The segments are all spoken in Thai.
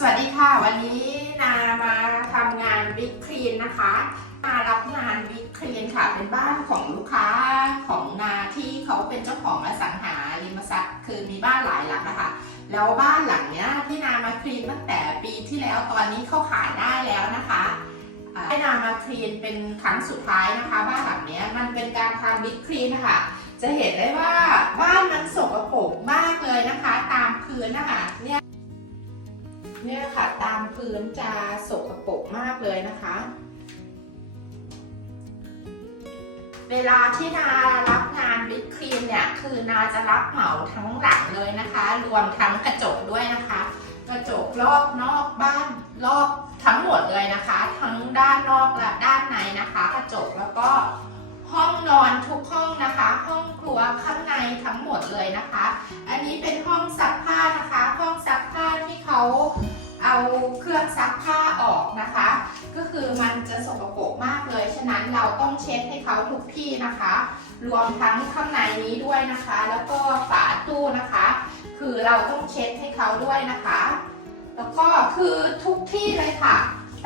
สวัสดีค่ะ วันนี้นามาทำงานบิ๊กคลีนนะคะ มารับงานบิ๊กคลีนค่ะ เป็นบ้านของลูกค้าของนาที่เขาเป็นเจ้าของอสังหาริมทรัพย์คือมีบ้านหลายหลังนะคะ แล้วบ้านหลังเนี้ยที่นามาคลีนตั้งแต่ปีที่แล้วตอนนี้เขาขายได้แล้วนะคะให้นามาคลีนเป็นครั้งสุดท้ายนะคะ บ้านหลังเนี้ยมันเป็นการทำบิ๊กคลีนนะคะ จะเห็นได้ว่าบ้านมันสกปรกมากเลยนะคะ ตามพื้นนะคะเนี่ย เนี่ยค่ะตามพื้นจะสกปรกมากเลยนะคะ เวลาที่นารับงานบิ๊กคลีนเนี่ยคือนาจะรับเหมาทั้งหลังเลยนะคะ รวมทั้งกระจกด้วยนะคะ กระจกรอบนอกบ้านรอบทั้งหมดเลยนะคะ ทั้งด้านนอกและด้านในนะคะ กระจกแล้วก็ ห้องนอนทุกห้องนะคะ ห้องครัวข้างในทั้งหมดเลยนะคะ อันนี้เป็นห้องซักผ้านะคะ ห้องซักผ้าที่เขาเอาเครื่องซักผ้าออกนะคะ ก็คือมันจะสกปรกมากเลย ฉะนั้นเราต้องเช็ดให้เขาทุกที่นะคะ รวมทั้งข้างในนี้ด้วยนะคะ แล้วก็ฝาตู้นะคะ คือเราต้องเช็ดให้เขาด้วยนะคะ แล้วก็คือทุกที่เลยค่ะ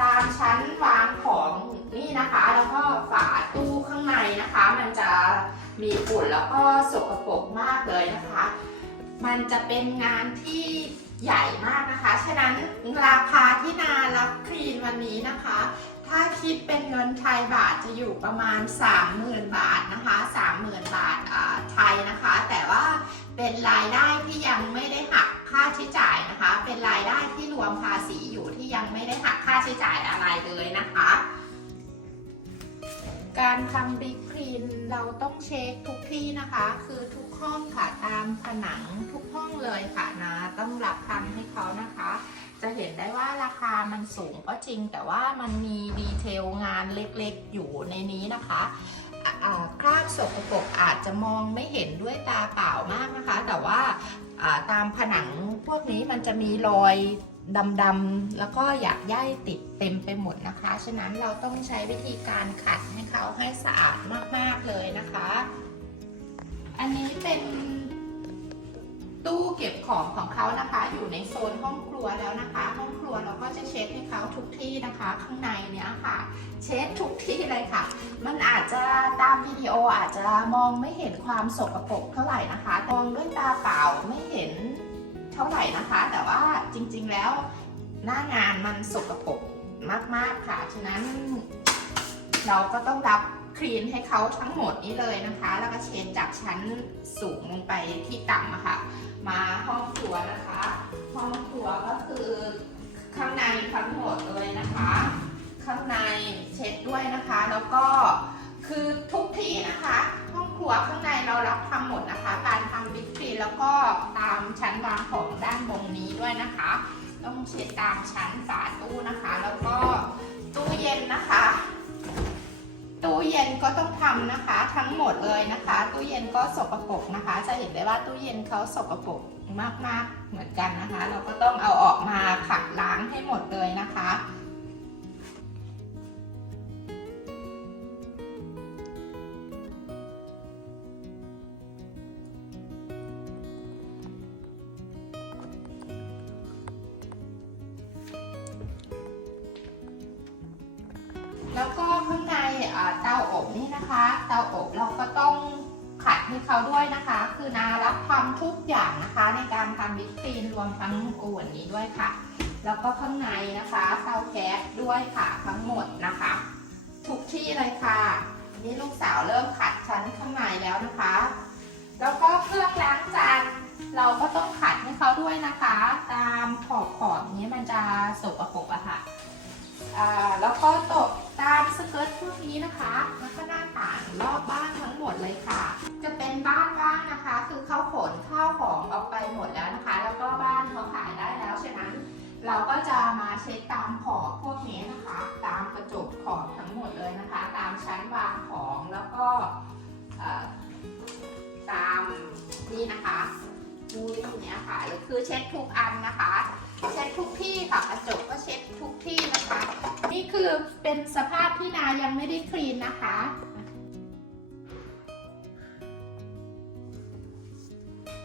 ตามชั้นวางของ นี่นะคะ แล้วก็ฝาตู้ข้างในนะคะ มันจะมีฝุ่นแล้วก็สกปรกมากเลยนะคะ มันจะเป็นงานที่ใหญ่มากนะคะ ฉะนั้นราคาที่นารับคลีนวันนี้นะคะ ถ้าคิดเป็นเงินไทยบาทจะอยู่ประมาณ 30,000 บาทนะคะ 30,000 บาทไทยนะคะ แต่ว่าเป็นรายได้ที่ยังไม่ได้หักค่าใช้จ่ายนะคะ เป็นรายได้ที่รวมภาษีอยู่ที่ยังไม่ได้หักค่าใช้จ่ายอะไรเลยนะคะ การทำบิ๊กคลีนเราต้องเช็คทุกที่นะคะ คือทุกห้องค่ะตามผนังทุกห้องเลยค่ะนะต้องรับทำให้เขานะคะ จะเห็นได้ว่าราคามันสูงก็จริง แต่ว่ามันมีดีเทลงานเล็กๆอยู่ในนี้นะคะคราบสกปรกอาจจะมองไม่เห็นด้วยตาเปล่ามากนะคะ แต่ว่าตามผนังพวกนี้มันจะมีรอย ดำๆแล้วก็หยากใยติดเต็มไปหมดนะคะ ฉะนั้นเราต้องใช้วิธีการขัดให้เขาให้สะอาดมากๆเลยนะคะ อันนี้เป็นตู้เก็บของของเขานะคะ อยู่ในโซนห้องครัวแล้วนะคะ ห้องครัวเราก็จะเช็ดให้เขาทุกที่นะคะ ข้างในเนี้ยค่ะ เช็ดทุกที่เลยค่ะ มันอาจจะตามวิดีโออาจจะมองไม่เห็นความสกปรกเท่าไหร่นะคะ มองด้วยตาเปล่าไม่เห็นเท่าไหร่นะคะ แต่ว่า จริง ๆ แล้ว หน้างานมันสกปรกมาก ๆ ค่ะ ฉะนั้น เราก็ต้องรับคลีนให้เขาทั้งหมดนี้เลยนะคะ แล้วก็เช็ดจากชั้นสูงลงไปที่ต่ำอะค่ะ มาห้องครัวนะคะ ห้องครัวก็คือข้างในทั้งหมดเลยนะคะ ข้างในเช็ดด้วยนะคะ แล้วก็คือทุกที่นะคะห้อง รัวข้างในเรารับทำหมดนะคะ การทำบิ๊กฟีแล้วก็ตามชั้นวางของด้านบนนี้ด้วยนะคะ ต้องเช็ดตามชั้นฝาตู้นะคะ แล้วก็ตู้เย็นนะคะ ตู้เย็นก็ต้องทำนะคะ ทั้งหมดเลยนะคะ ตู้เย็นก็สกปรกนะคะ จะเห็นได้ว่าตู้เย็นเขาสกปรกมากๆเหมือนกันนะคะ เราก็ต้องเอาออกมาขัดล้างให้หมดเลยนะคะ แล้วก็ข้างในเตาอบนี่นะคะ เตาอบเราก็ต้องขัดให้เขาด้วยนะคะ คือนารับทำทุกอย่างนะคะ ในการทำบิสตีนรวมทั้งโอวนนี้ด้วยค่ะ แล้วก็ข้างในนะคะเตาแก๊สด้วยค่ะทั้งหมดนะคะ ทุกที่เลยค่ะ นี่ลูกสาวเริ่มขัดชั้นข้างในแล้วนะคะ แล้วก็เครื่องล้างจานเราก็ต้องขัดให้เขาด้วยนะคะ ตามขอบขอบนี้มันจะสกปรกอะค่ะแล้วก็ตก ตามสเกิร์ตพวกนี้นะคะแล้วก็หน้าต่างรอบบ้านทั้งหมดเลยค่ะ จะเป็นบ้านว่างนะคะ คือเขาขนข้าวของออกไปหมดแล้วนะคะ แล้วก็บ้านเขาขายได้แล้วฉะนั้น เราก็จะมาเช็ดตามขอบพวกนี้นะคะ ตามกระจกขอบทั้งหมดเลยนะคะ ตามชั้นวางของแล้วก็ตามนี่นะคะมูลเนี้ยค่ะ คือเช็ดทุกอันนะคะ เช็ดทุกที่ค่ะกระจกก็เช็ดทุกที่นะคะ นี่คือเป็นสภาพที่นายังไม่ได้คลีนนะคะ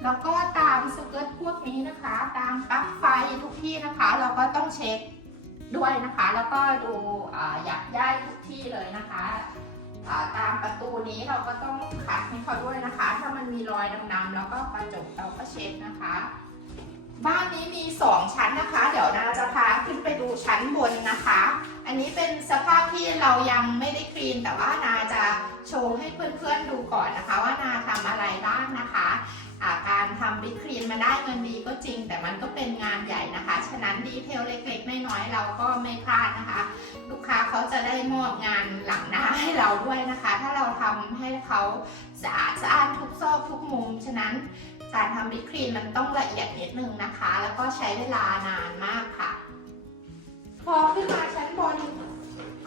แล้วก็ตามสเกิร์ตพวกนี้นะคะ ตามปลั๊กไฟทุกที่นะคะ เราก็ต้องเช็คด้วยนะคะ แล้วก็ดูอ่าหยักย่ายทุกที่เลยนะคะตามประตูนี้เราก็ต้องขัดให้เขาด้วยนะคะ ถ้ามันมีรอยดำๆแล้วก็กระจกเราก็เช็คนะคะ บ้านนี้มี 2 ชั้นนะคะ เดี๋ยวนาจะพาขึ้นไปดูชั้นบนนะคะ อันนี้เป็นสภาพที่เรายังไม่ได้คลีนแต่ว่านาจะโชว์ให้เพื่อนๆดูก่อนนะคะ ว่านาทำอะไรบ้างนะคะาการทำบิ๊กคลีนมาได้เงินดีก็จริง แต่มันก็เป็นงานใหญ่นะคะ ฉะนั้นดีเทลเล็กๆน้อยๆเราก็ไม่พลาดนะคะ ลูกค้าเขาจะได้มอบงานหลังหน้าให้เราด้วยนะคะ ถ้าเราทำให้เขาสะอาดสะอ้านทุกซอกทุกมุม ฉะนั้น การทำบิ๊กคลีนมันต้องละเอียดนิดนึงนะคะ แล้วก็ใช้เวลานานมากค่ะ พอขึ้นมาชั้นบน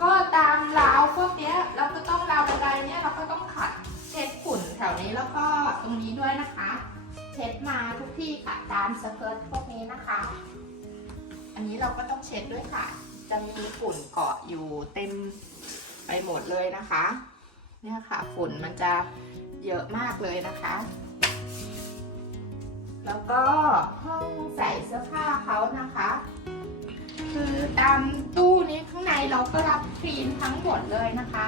ก็ตามราวพวกเนี้ยเราก็ต้องราวบันไดเนี้ยเราก็ต้องขัดเช็ดฝุ่นแถวนี้แล้วก็ตรงนี้ด้วยนะคะ เช็ดมาทุกที่ค่ะตามสเกิร์ตพวกนี้นะคะ อันนี้เราก็ต้องเช็ดด้วยค่ะ จะมีฝุ่นเกาะอยู่เต็มไปหมดเลยนะคะ เนี่ยค่ะฝุ่นมันจะเยอะมากเลยนะคะ แล้วก็ห้องใส่เสื้อผ้าเขานะคะ คือตามตู้นี้ข้างในเราก็รับคลีนทั้งหมดเลยนะคะ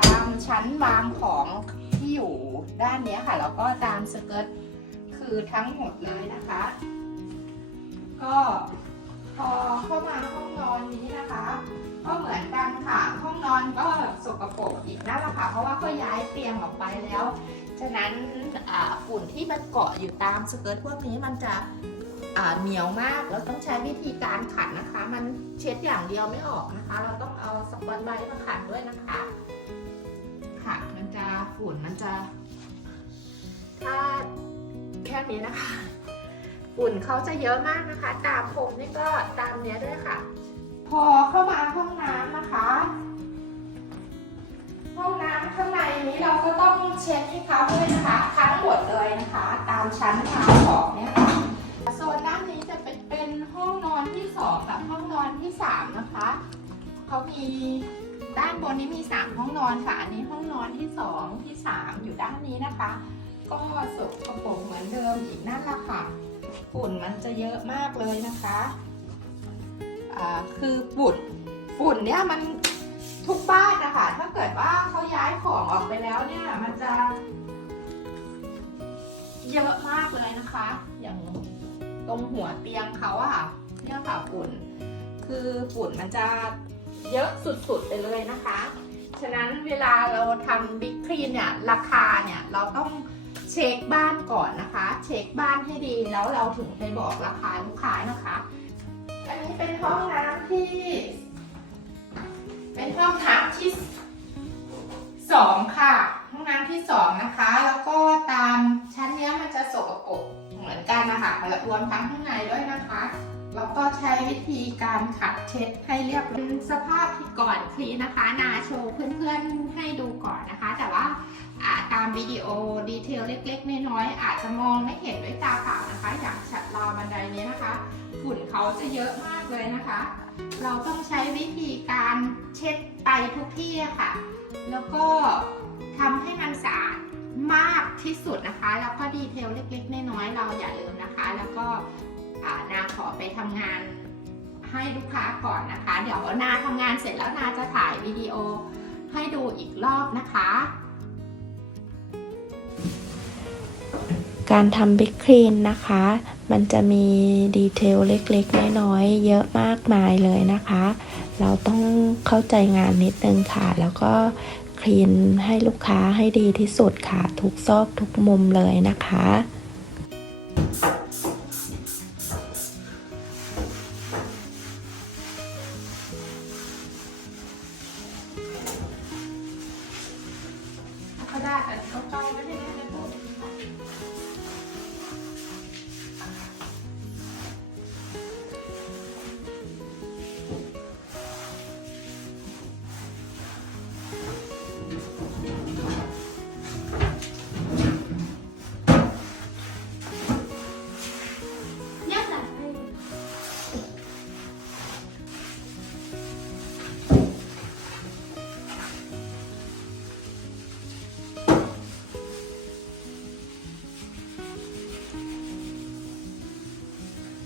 ตามชั้นวางของที่อยู่ด้านนี้ค่ะ แล้วก็ตามสเกิร์ตคือทั้งหมดเลยนะคะ ก็พอเข้ามาห้องนอนนี้นะคะ ก็เหมือนกันค่ะ ห้องนอนก็สกปรกอีกนั่นแหละค่ะ เพราะว่าก็ย้ายเตียงออกไปแล้ว ฉะนั้นฝุ่นที่มันเกาะอยู่ตามสเกิร์ตพวกนี้มันจะเหนียวมาก เราต้องใช้วิธีการขัดนะคะ มันเช็ดอย่างเดียวไม่ออกนะคะ เราต้องเอาสปอนไบต์มาขัดด้วยนะคะค่ะมันจะฝุ่นมันจะ ถ้าแค่นี้นะคะ ฝุ่นเขาจะเยอะมากนะคะ ตามผมนี่ก็ตามเนี้ยด้วยค่ะ พอเข้ามาห้องน้ำนะคะ ห้องน้ำข้างในนี้เราก็ต้องเช็ดให้เขาด้วยนะคะทั้งหมดเลยนะคะ ตามชั้นทางของเนี่ยค่ะโซนด้านนี้จะเป็นเป็นห้องนอนที่สองกับห้องนอนที่สามนะคะเขามีด้านบนนี้มีสามห้องนอนค่ะอันนี้ห้องนอนที่สองที่สามอยู่ด้านนี้นะคะ ก็สกปรกเหมือนเดิมอีกนั่นแหละค่ะฝุ่นมันจะเยอะมากเลยนะคะคือฝุ่นฝุ่นเนี่ยมัน ทุกบ้านนะคะถ้าเกิดว่าเขาย้ายของออกไปแล้วเนี่ย มันจะ เยอะมากเลยนะคะ อย่างตรงหัวเตียงเขาอะค่ะเนี่ยค่ะฝุ่น คือฝุ่นมันจะเยอะสุดๆไปเลยนะคะ ฉะนั้นเวลาเราทำบิ๊กคลีนเนี่ยราคาเนี่ยเราต้องเช็คบ้านก่อนนะคะ เช็คบ้านให้ดีแล้วเราถึงไปบอกราคาลูกค้านะคะ อันนี้เป็นห้องน้ำที่ ห้องน้ำที่สองค่ะ ห้องน้ำที่สองนะคะ แล้วก็ตามชั้นเนี้ยมันจะสกปรกเหมือนกันนะคะรวมทั้งข้างในด้วยนะคะแล้วก็ใช้วิธีการขัดเช็ดให้เรียบร้อยสภาพที่ก่อนคลีนะคะ นาโชว์เพื่อนๆให้ดูก่อนนะคะ แต่ว่าตามวิดีโอดีเทลเล็กๆน้อยๆอาจจะมองไม่เห็นด้วยตาเปล่านะคะ อย่างฉัดราวบันไดนี้นะคะ ฝุ่นเขาจะเยอะมากเลยนะคะ เราต้องใช้วิธีการเช็ด ทุกที่ค่ะ แล้วก็ทำให้มันสะอาดมากที่สุดนะคะ แล้วก็ดีเทลเล็กๆน้อยๆเราอย่าลืมนะคะ แล้วก็นาขอไปทำงานให้ลูกค้าก่อนนะคะ เดี๋ยวนาทำงานเสร็จแล้วนาจะถ่ายวิดีโอให้ดูอีกรอบนะคะ การทำบิ๊กคลีนนะคะ มันจะมีดีเทลเล็กๆ น้อยๆ เยอะมากมายเลยนะคะ เราต้องเข้าใจงานนิดนึงค่ะ แล้วก็คลีนให้ลูกค้าให้ดีที่สุดค่ะ ทุกซอกทุกมุมเลยนะคะ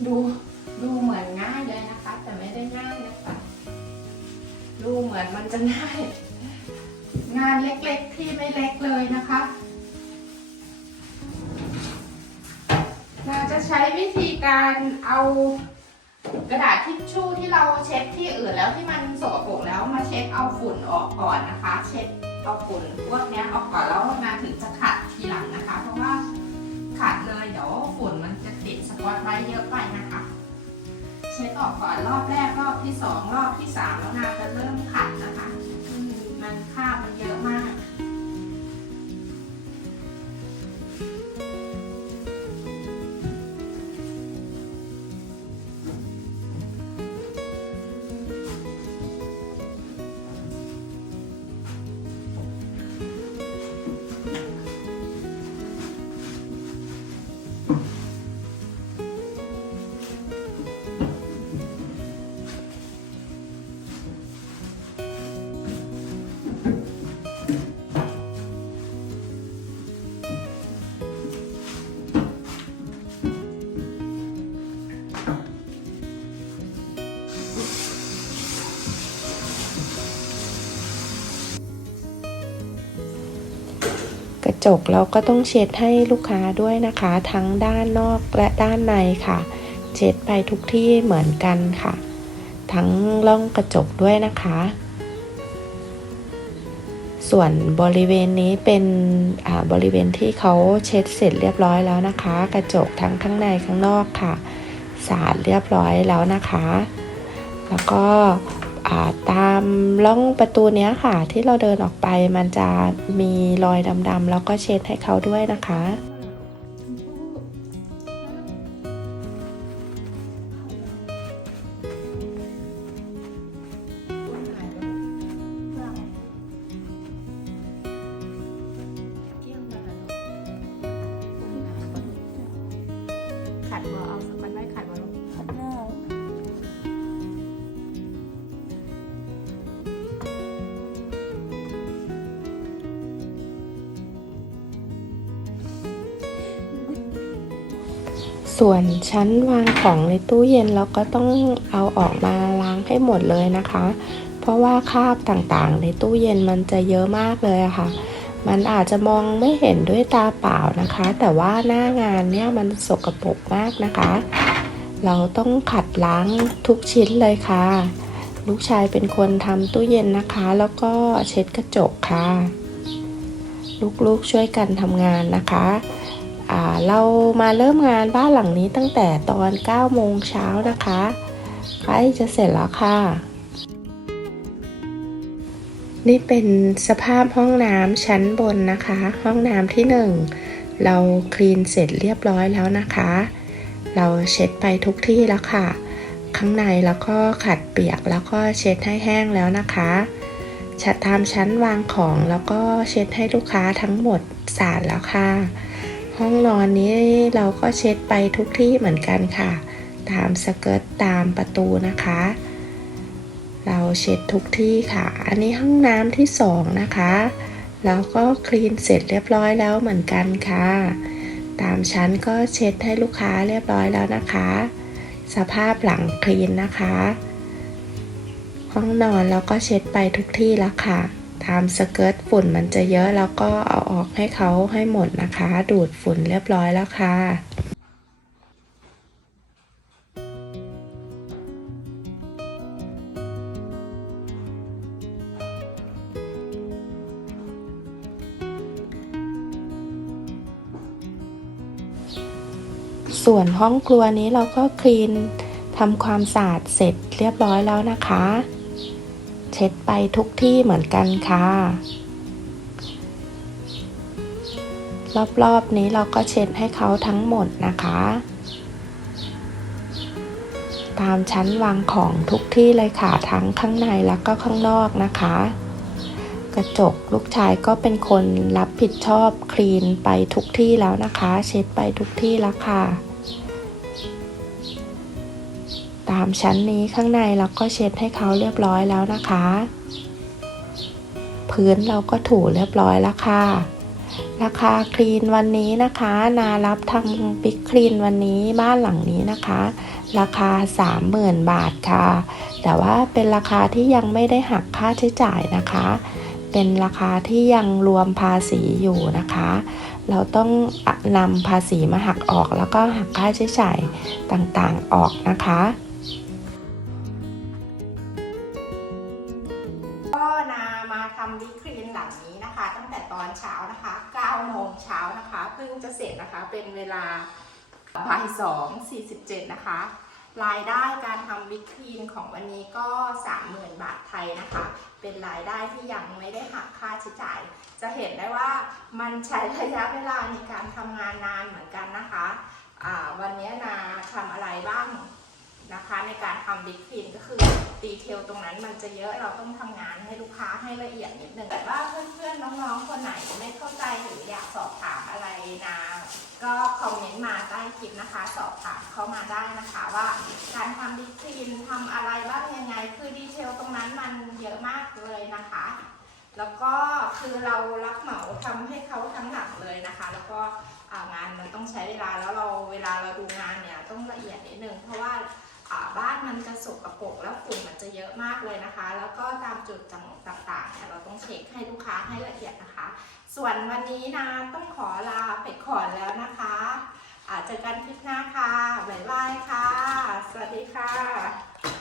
ดูดูเหมือนง่ายเลยนะคะ แต่ไม่ได้ง่ายนะคะ ดูเหมือนมันจะง่าย งานเล็กๆที่ไม่เล็กเลยนะคะเราจะใช้วิธีการเอากระดาษทิชชู่ที่เราเช็ดที่อื่นแล้วที่มันสกปรกแล้วมาเช็ดเอาฝุ่นออกก่อนนะคะ เช็ดเอาฝุ่นพวกนี้ออกก่อนแล้วมาถึงจะขัดทีหลัง วัดไว้เยอะไปนะคะ เช็ดออกก่อนรอบแรกรอบที่สองรอบที่สามแล้วนาจะเริ่มขัดนะคะ มันคราบมันเยอะมาก จกเราก็ต้องเช็ดให้ลูกค้าด้วยนะคะ ทั้งด้านนอกและด้านในค่ะ เช็ดไปทุกที่เหมือนกันค่ะ ทั้งร่องกระจกด้วยนะคะ ส่วนบริเวณนี้เป็นอ่าบริเวณที่เขาเช็ดเสร็จเรียบร้อยแล้วนะคะ กระจกทั้งข้างในข้างนอกค่ะ สะอาดเรียบร้อยแล้วนะคะ แล้วก็ ตามร่องประตูเนี้ยค่ะ ที่เราเดินออกไปมันจะมีรอยดำๆแล้วก็เช็ดให้เขาด้วยนะคะ ส่วนชั้นวางของในตู้เย็นเราก็ต้องเอาออกมาล้างให้หมดเลยนะคะ เพราะว่าคราบต่างๆ ในตู้เย็นมันจะเยอะมากเลยอะค่ะ มันอาจจะมองไม่เห็นด้วยตาเปล่านะคะ แต่ว่าหน้างานเนี่ยมันสกปรกมากนะคะ เราต้องขัดล้างทุกชิ้นเลยค่ะ ลูกชายเป็นคนทำตู้เย็นนะคะ แล้วก็เช็ดกระจกค่ะ ลูกๆช่วยกันทำงานนะคะ เรามาเริ่มงานบ้านหลังนี้ตั้งแต่ตอน 9 โมงเช้านะคะใกล้จะเสร็จแล้วค่ะ นี่เป็นสภาพห้องน้ำชั้นบนนะคะ ห้องน้ำที่ 1 เราคลีนเสร็จเรียบร้อยแล้วนะคะ เราเช็ดไปทุกที่แล้วค่ะ ข้างในแล้วก็ขัดเปียกแล้วก็เช็ดให้แห้งแล้วนะคะชัดตามชั้นวางของแล้วก็เช็ดให้ลูกค้าทั้งหมดสะอาดแล้วค่ะ ห้องนอนนี้เราก็เช็ดไปทุกที่เหมือนกันค่ะ ตามสเกิร์ตตามประตูนะคะ เราเช็ดทุกที่ค่ะ อันนี้ห้องน้ำที่สองนะคะแล้วก็คลีนเสร็จเรียบร้อยแล้วเหมือนกันค่ะ ตามชั้นก็เช็ดให้ลูกค้าเรียบร้อยแล้วนะคะ สภาพหลังคลีนนะคะ ห้องนอนเราก็เช็ดไปทุกที่แล้วค่ะ ตามสเกิร์ตฝุ่นมันจะเยอะแล้วก็เอาออกให้เขาให้หมดนะคะ ดูดฝุ่นเรียบร้อยแล้วค่ะส่วนห้องครัวนี้เราก็คลีนทำความสะอาดเสร็จเรียบร้อยแล้วนะคะ เช็ดไปทุกที่เหมือนกันค่ะ รอบๆนี้เราก็เช็ดให้เขาทั้งหมดนะคะ ตามชั้นวางของทุกที่เลยค่ะทั้งข้างในแล้วก็ข้างนอกนะคะ กระจกลูกชายก็เป็นคนรับผิดชอบคลีนไปทุกที่แล้วนะคะ เช็ดไปทุกที่แล้วค่ะ ตามชั้นนี้ข้างในเราก็เช็ดให้เขาเรียบร้อยแล้วนะคะ พื้นเราก็ถูเรียบร้อยแล้วค่ะ ราคาคลีนวันนี้นะคะ นารับทำบิ๊กคลีนวันนี้บ้านหลังนี้นะคะ ราคา 30,000 บาทค่ะ แต่ว่าเป็นราคาที่ยังไม่ได้หักค่าใช้จ่ายนะคะ เป็นราคาที่ยังรวมภาษีอยู่นะคะเราต้องนำภาษีมาหักออกแล้วก็หักค่าใช้จ่ายต่างๆออกนะคะ งเช้านะคะเพิ่งจะเสร็จนะคะเป็นเวลาบ่าย2 47นะคะ รายได้การทำวิครีนของวันนี้ก็30,000บาทไทยนะคะ เป็นรายได้ที่ยังไม่ได้หักค่าใช้จ่าย จะเห็นได้ว่ามันใช้ระยะเวลาในการทำงานนานเหมือนกันนะคะวันนี้นาทำอะไรบ้าง นะคะในการทำบิ๊กฟินก็คือดีเทลตรงนั้นมันจะเยอะเราต้องทำงานให้ลูกค้าให้ละเอียดนิดนึงแต่ว่าเพื่อนๆน้องๆคนไหนไม่เข้าใจหรืออยากสอบถามอะไรนะก็คอมเมนต์มาใต้คลิปนะคะ สอบถามเข้ามาได้นะคะว่าการทำบิ๊กฟินทำอะไรบ้างยังไง คือดีเทลตรงนั้นมันเยอะมากเลยนะคะ แล้วก็คือเรารับเหมาทำให้เขาทั้งหลังเลยนะคะ แล้วก็างานมันต้องใช้เวลาแล้วเราเวลาเราดูงานเนี่ยต้องละเอียดนิดนึงเพราะว่า บ้านมันจะสกรปรกแล้วฝุ่นมันจะเยอะมากเลยนะคะ แล้วก็ตามจุดต่างๆเนี่ยเราต้องเช็คให้ลูกค้าให้ละเอียดนะคะ ส่วนวันนี้นะต้องขอลาไปก่อนแล้วนะคะอาเจอกันคลิปหน้าค่ะบ๊ายบายค่ะ สวัสดีค่ะ